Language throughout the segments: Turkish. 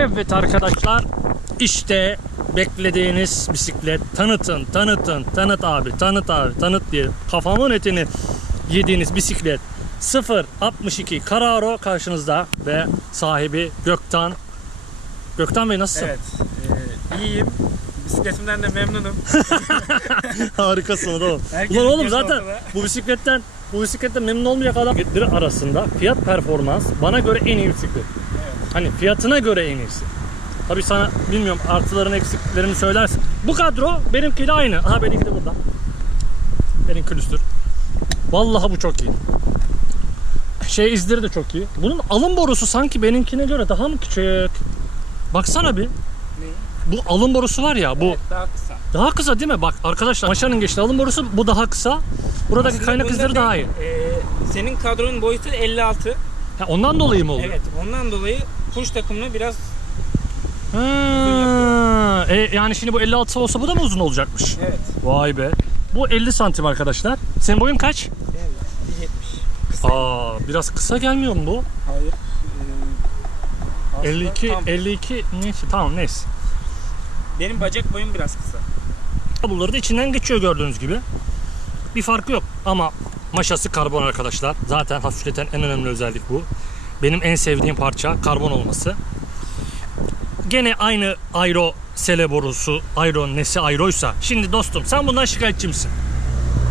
Evet arkadaşlar işte beklediğiniz bisiklet tanıtın tanıtın tanıt abi tanıt abi tanıt diye kafamın etini yediğiniz bisiklet 062 Carraro karşınızda ve sahibi Göktan Göktan Bey nasılsın? Evet, e, iyiyim. Bisikletimden de memnunum. Harikasın oğlum. Ulan oğlum zaten ortada. bu bisikletten bu bisikletten memnun olmayacak adam arasında fiyat performans bana göre en iyi bisiklet. Hani fiyatına göre en iyisi. Tabii sana bilmiyorum artılarını eksiklerini söylersin. Bu kadro benimkiyle aynı. Aha benimki de burada. Benim külüstür. Vallahi bu çok iyi. Şey izleri de çok iyi. Bunun alın borusu sanki benimkine göre daha mı küçük? Baksana bir. Ne? Bu alın borusu var ya bu Evet, daha kısa. daha kısa değil mi? Bak arkadaşlar maşanın geçtiği alın borusu bu daha kısa. Buradaki Aslında kaynak izleri daha iyi. e, senin kadronun boyutu 56. Ha, ondan dolayı mı oldu? Evet, ondan dolayı push takımını biraz Ha, e, yani şimdi bu 56 olsa bu da mı uzun olacakmış? evet. Vay be. Bu 50 santim arkadaşlar. Senin boyun kaç? Evet, 70. Aa, biraz kısa gelmiyor mu bu? Hayır. e, aslında 52 tam. 52 neyse tamam neyse. Benim bacak boyum biraz kısa. Kabloları da içinden geçiyor gördüğünüz gibi. Bir farkı yok ama maşası karbon arkadaşlar. Zaten hafifleten en önemli özellik bu. Benim en sevdiğim parça karbon olması. Gene aynı aero sele borusu, aero nesi aeroysa. Şimdi dostum sen bundan şikayetçi misin?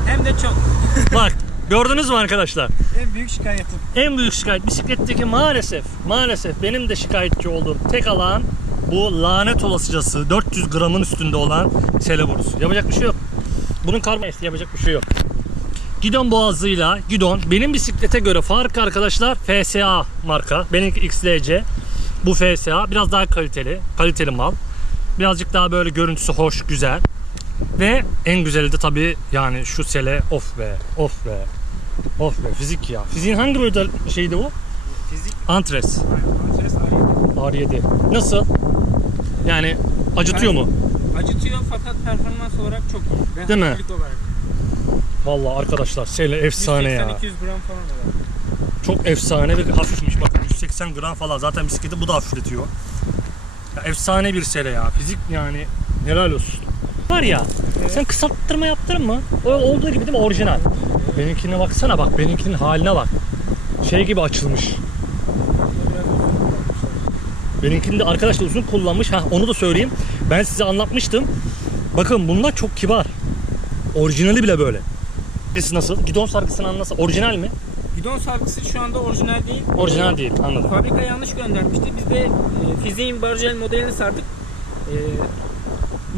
Hem de çok. Bak gördünüz mü arkadaşlar? En büyük şikayetim. En büyük şikayet bisikletteki maalesef maalesef benim de şikayetçi olduğum tek alan bu lanet olasıcası 400 gramın üstünde olan sele borusu. Yapacak bir şey yok. Bunun karbon yapacak bir şey yok. Gidon boğazıyla Gidon benim bisiklete göre farkı arkadaşlar FSA marka. Benimki XLC. Bu FSA biraz daha kaliteli. Kaliteli mal. Birazcık daha böyle görüntüsü hoş, güzel. Ve en güzeli de tabii yani şu sele of be, of be. Of be fizik ya. Fiziğin hangi model şeydi bu? Fizik. Antres. Aynen. Antres ayrı. R7. Nasıl? Yani acıtıyor mu? Acıtıyor fakat performans olarak çok iyi. Ve Değil mi? olarak. Vallahi arkadaşlar sele efsane ya. 180-200 gram falan olarak. Çok efsane ve hafifmiş bakın 180 gram falan zaten bisikleti bu da hafifletiyor. Ya efsane bir sele ya. Fizik yani helal olsun. Var ya Evet. sen kısalttırma yaptın mı? O olduğu gibi değil mi orijinal? Benimkine baksana bak benimkinin haline bak. Şey gibi açılmış. Benimkini de arkadaşlar uzun kullanmış. Ha onu da söyleyeyim. Ben size anlatmıştım. Bakın bunlar çok kibar. Orijinali bile böyle. Sesi nasıl? Gidon sargısını nasıl? Orijinal mi? Gidon sargısı şu anda orijinal değil. Orijinal değil. Anladım. Fabrika yanlış göndermişti. Biz de e, fiziğin barjel modelini sardık. E,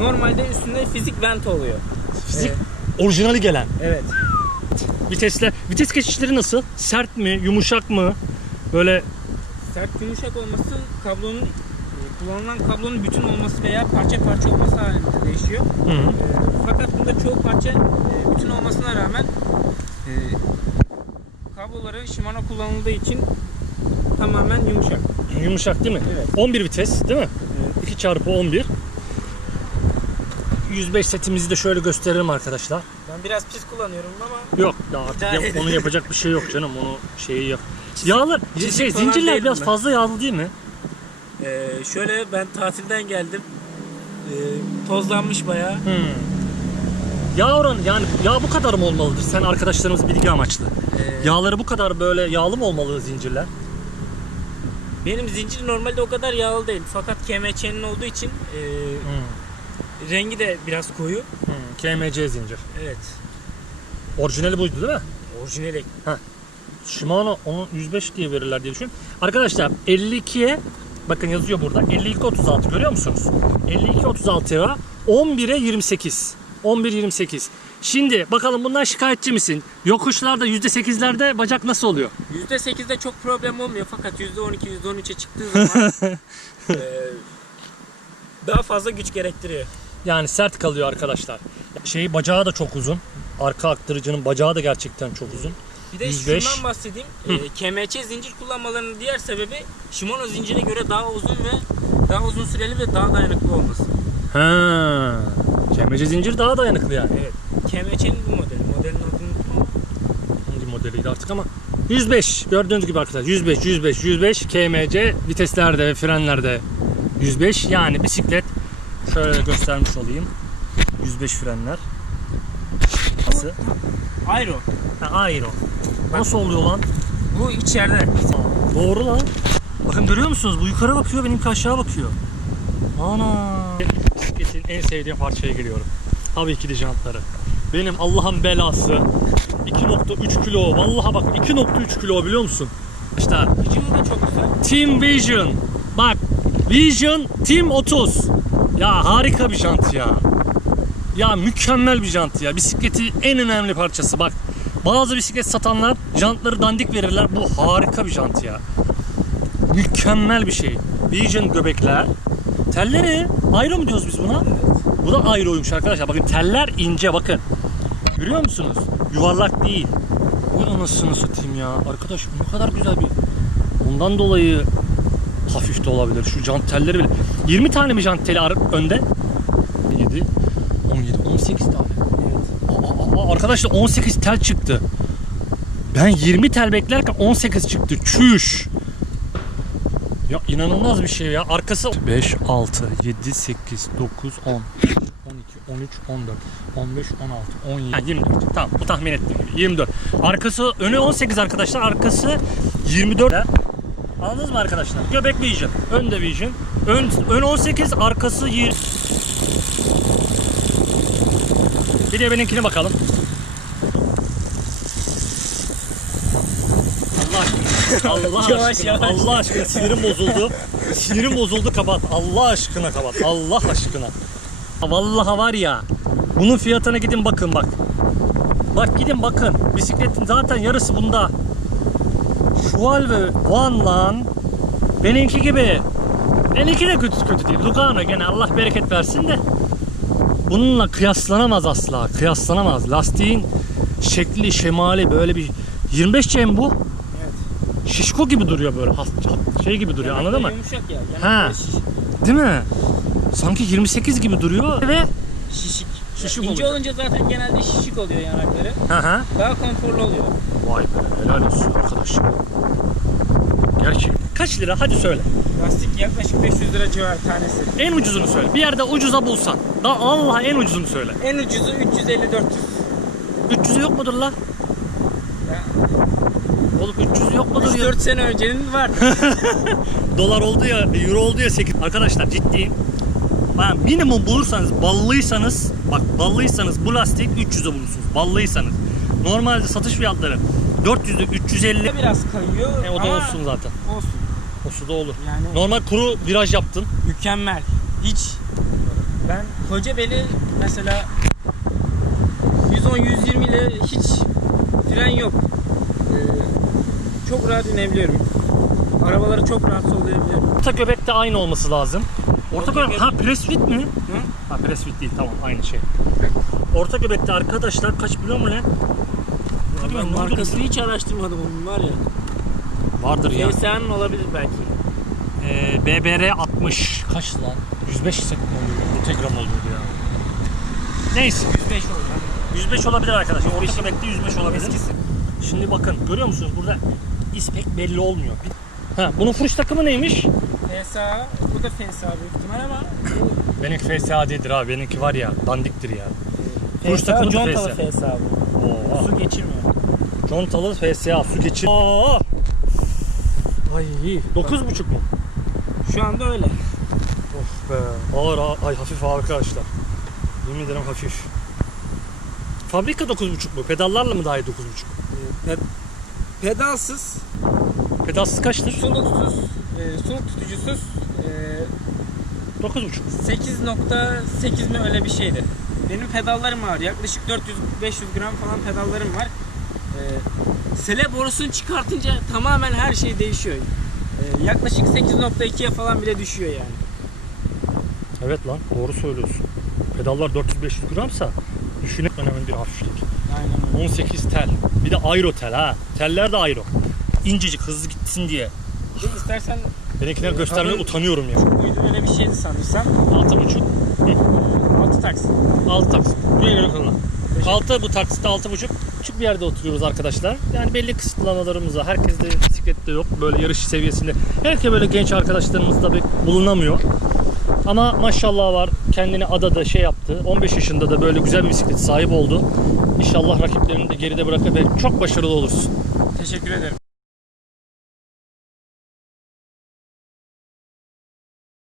normalde üstünde fizik vent oluyor. Fizik Evet. orijinali gelen. Evet. Vitesler, vites geçişleri nasıl? Sert mi, yumuşak mı? Böyle Sert yumuşak olması kablonun e, kullanılan kablonun bütün olması veya parça parça olması halinde değişiyor. hı, E, fakat bunda çoğu parça e, bütün olmasına rağmen e, kabloları Shimano kullanıldığı için tamamen yumuşak. yumuşak değil mi? Evet. 11 vites değil mi? Evet. 2 çarpı 11. 105 setimizi de şöyle gösterelim arkadaşlar. Ben biraz pis kullanıyorum ama Yok ya artık yap- onu yapacak bir şey yok canım. Onu şeyi yap. Yağlar, şey, zincirler biraz ben. fazla yağlı değil mi? Ee, şöyle ben tatilden geldim. Ee, tozlanmış bayağı. Hmm. Yağ oranı yani yağ bu kadar mı olmalıdır? Sen arkadaşlarımız bilgi amaçlı. Ee, Yağları bu kadar böyle yağlı mı olmalı zincirler? Benim zincir normalde o kadar yağlı değil. Fakat KMÇ'nin olduğu için e, Hmm. rengi de biraz koyu. Hmm. KMC zincir. Evet. Orijinali buydu değil mi? Orijinali. Shimano onu 105 diye verirler diye düşün. Arkadaşlar 52'ye bakın yazıyor burada 52 36 görüyor musunuz? 52 36'ya 11'e 28. 11 28. Şimdi bakalım bundan şikayetçi misin? Yokuşlarda %8'lerde bacak nasıl oluyor? %8'de çok problem olmuyor fakat %12, %13'e çıktığı zaman e, daha fazla güç gerektiriyor. Yani sert kalıyor arkadaşlar. Şey bacağı da çok uzun. Arka aktarıcının bacağı da gerçekten çok uzun. Bir de 105. şundan bahsedeyim. E, KMC zincir kullanmalarının diğer sebebi Shimano zincire göre daha uzun ve daha uzun süreli ve daha dayanıklı olması. Ha. Kemece zincir daha dayanıklı yani. Evet. KMC'nin bu modeli. Modelin adını unuttum ama Hangi modeliydi artık ama 105 gördüğünüz gibi arkadaşlar 105 105 105 KMC viteslerde ve frenlerde 105 yani bisiklet şöyle göstermiş olayım. 105 frenler. Nasıl? Aero. Ha, aero. Nasıl oluyor lan? Bu içeride. Doğru lan. Bakın görüyor musunuz? Bu yukarı bakıyor, benimki aşağı bakıyor. Ana. Bisikletin en sevdiğim parçaya geliyorum. Tabii ki de jantları. Benim Allah'ın belası 2.3 kilo. Vallahi bak 2.3 kilo biliyor musun? İşte de çok güzel. Team Vision. Bak Vision Team 30. Ya harika bir jant ya. Ya mükemmel bir jant ya. Bisikletin en önemli parçası bak. Bazı bisiklet satanlar jantları dandik verirler. Bu harika bir jant ya. Mükemmel bir şey. Vision göbekler. Telleri ayrı mu diyoruz biz buna? Bu da ayrıymış arkadaşlar. Bakın teller ince bakın. Görüyor musunuz? Yuvarlak değil. Bu anasını satayım ya. Arkadaş ne kadar güzel bir Ondan dolayı hafif de olabilir. Şu jant telleri bile. 20 tane mi jant teli önde? 7, 17, 18 tane. Arkadaşlar 18 tel çıktı. Ben 20 tel beklerken 18 çıktı. Çüş. Ya inanılmaz bir şey ya. Arkası 5, 6, 7, 8, 9, 10, 12, 13, 14, 15, 16, 17, ha, 24. Tamam bu tahmin ettiğim gibi 24. Arkası önü 18 arkadaşlar. Arkası 24. Anladınız mı arkadaşlar? Göbek Vision, ön de Vision. Ön, ön 18, arkası 20. Bir de benimkine bakalım. Allah aşkına. Yavaş, aşkına. yavaş. Allah aşkına sinirim bozuldu. Sinirim bozuldu kapat. Allah aşkına kapat. Allah aşkına. Vallahi var ya. Bunun fiyatına gidin bakın bak. Bak gidin bakın. Bisikletin zaten yarısı bunda. Şual ve One lan. Benimki gibi. Benimki de kötü kötü değil. Lugano gene Allah bereket versin de. Bununla kıyaslanamaz asla. Kıyaslanamaz. Lastiğin şekli, şemali böyle bir 25 cem bu. Şişko gibi duruyor böyle. has- Şey gibi duruyor anladın mı? Yumuşak ya. Ha. Değil mi? Sanki 28 gibi duruyor ve Şişik. Şişik İnce olacak. olunca zaten genelde şişik oluyor yanakları. hı hı. Daha konforlu oluyor. Vay be helal olsun arkadaş. Gerçek. Kaç lira? Hadi söyle. Lastik yaklaşık 500 lira civarı tanesi. En ucuzunu söyle. Bir yerde ucuza bulsan. Da Allah en ucuzunu söyle. En ucuzu 350-400. 300'ü yok mudur la? Ya, Oğlum 300'ü yok mudur ya? 3-4 sene öncenin var. Dolar oldu ya, euro oldu ya 8. Arkadaşlar ciddiyim. Ben minimum bulursanız, ballıysanız, bak ballıysanız bu lastik 300'e bulursunuz. Ballıysanız. Normalde satış fiyatları 400'lük 350. biraz kayıyor E, o da ama olsun zaten. olsun. O suda olur. Yani Normal kuru viraj yaptın. mükemmel. Hiç ben Kocaeli mesela 110-120 ile hiç fren yok. Ee, çok rahat inebiliyorum. Arabaları çok rahat sollayabiliyorum. Orta göbek de aynı olması lazım. Orta göbek, ha press fit mi? Hı? Ha press fit değil tamam aynı şey. Orta göbekte arkadaşlar kaç biliyor mu lan? Ben Bilmiyorum, markasını hiç araştırmadım onun var ya. Vardır ya. FSA'nın olabilir belki. Ee, BBR 60 kaç lan? 105 set mi oluyor? Integram oluyordu ya. Neyse 105 olur. 105 olabilir arkadaşlar. Orta 105. göbekte 105 olabilir. Eskisi. Şimdi bakın görüyor musunuz burada iz pek belli olmuyor. Ha bunun furuş takımı neymiş? FSA, bu da FSA büyük ihtimal ama Benimki FSA değildir abi. Benimki var ya dandiktir ya. FSA, takımı da contalı FSA. FSA bu. Oo. Su geçirmiyor. Contalı FSA su geçir. Aa! Ay 9.5 mu? Şu anda öyle. Of be. Ağır ağır. Ay hafif ağır arkadaşlar. Yemin ederim hafif. Fabrika 9.5 mu? Pedallarla mı daha iyi 9.5? Ped- pedalsız, Pedalsız kaçtır? suluksuz, e, suluk tutucusuz e, 9.5. 8.8 mi öyle bir şeydi. Benim pedallarım var. Yaklaşık 400-500 gram falan pedallarım var. E, sele borusunu çıkartınca tamamen her şey değişiyor. E, yaklaşık 8.2'ye falan bile düşüyor yani. Evet lan doğru söylüyorsun. Pedallar 400-500 gramsa düşünün önemli bir hafiflik. Aynen öyle. 18 tel. Bir de aero tel ha. Teller de aero. İncecik hızlı gitsin diye. Bir de istersen Benimkileri göstermeye Abi- utanıyorum ya. buydu öyle bir şeydi sanırsam. 6.5. 6 taksit. 6 taksit. Buraya göre kullan. 6 bu taksitte 6.5. Küçük bir yerde oturuyoruz arkadaşlar. Yani belli kısıtlamalarımız var. Herkes de bisiklette yok. Böyle yarış seviyesinde. Belki böyle genç arkadaşlarımız da bir bulunamıyor. Ama maşallah var kendini adada şey yaptı. 15 yaşında da böyle güzel bir bisiklet sahip oldu. İnşallah rakiplerini de geride bırakır ve çok başarılı olursun. Teşekkür ederim.